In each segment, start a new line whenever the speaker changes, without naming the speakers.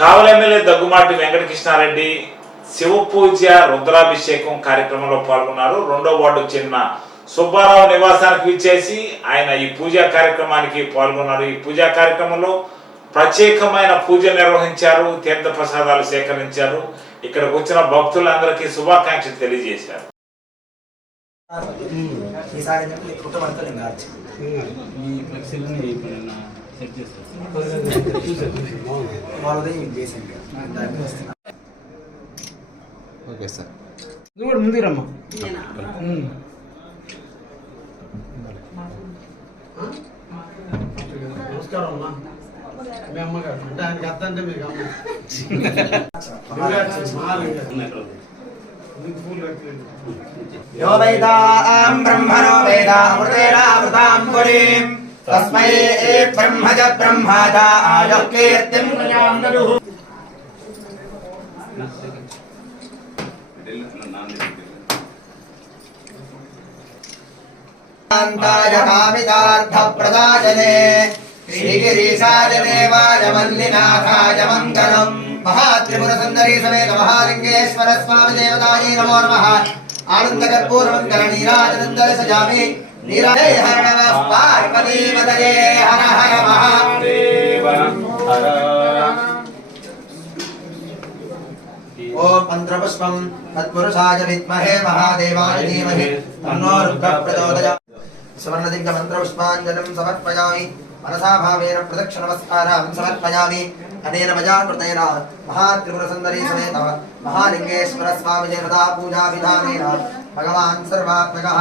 కావలి MLA Daggumati Venkatakrishnareddy Shiva పూజ రుద్రాభిషేకం కార్యక్రమంలో పాల్గొన్నారు. రెండో వార్డుకు చెందిన సుబ్బారావు నివాసానికి విచ్చేసి ఆయన ఈ పూజా కార్యక్రమానికి పాల్గొన్నారు. ఈ పూజా కార్యక్రమంలో ప్రత్యేకమైన పూజ నిర్వహించారు తీర్థ ప్రసాదాలు సేకరించారు. ఇక్కడికి వచ్చిన భక్తులందరికీ శుభాకాంక్షలు తెలియజేశారు.
ఈసారి
సెట్
వస్తున్నా
ఓకే సార్
నువ్వు కూడా ముందుకు రమ్మా.
నమస్కారం అమ్మా. మీ అమ్మగారు. అంటే ఆయనకి అత్త అంటే మీకు అమ్మ.
तस्मै ब्रह्मज ब्रह्माज आयुः कीर्तिम् नरुः कान्ताय कामितार्थप्रदाजने श्रीगिरीशाजदेवाय मल्लिनाथाय मङ्गलम् महात्रिपुरसुन्दरी समेत महालिङ्गेश्वर स्वामि नमो। नमः पार्वतीपतये हर हर महादेव हर ॐ तत्पुरुषाय विद्महे महादेवाय धीमहि तन्नो रुद्रः प्रचोदयात् समर्पयामि। मनसा भावेन प्रदक्षिणमस्कारां समर्पयामि। విద్మహే మహాదేవాయ ధీమహి తన్నో రుద్ర ప్రచోదయాత్ సువర్ణదివ్య మంత్రపుష్పాంజలిం సమర్పయామి మనసా భావేన ప్రదక్ష నమస్కారం సమర్పయామి అనేన మయా కృతేన మహాత్రిపుర సుందరీ సమేత మహాలింగేశ్వర స్వామి దేవతా పూజా విధానేన భగవాన్ సర్వాత్మకః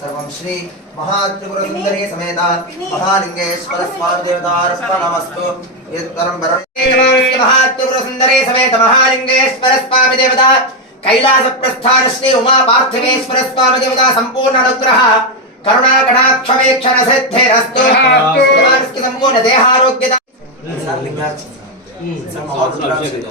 సర్వం 嗯，咱们好好锻。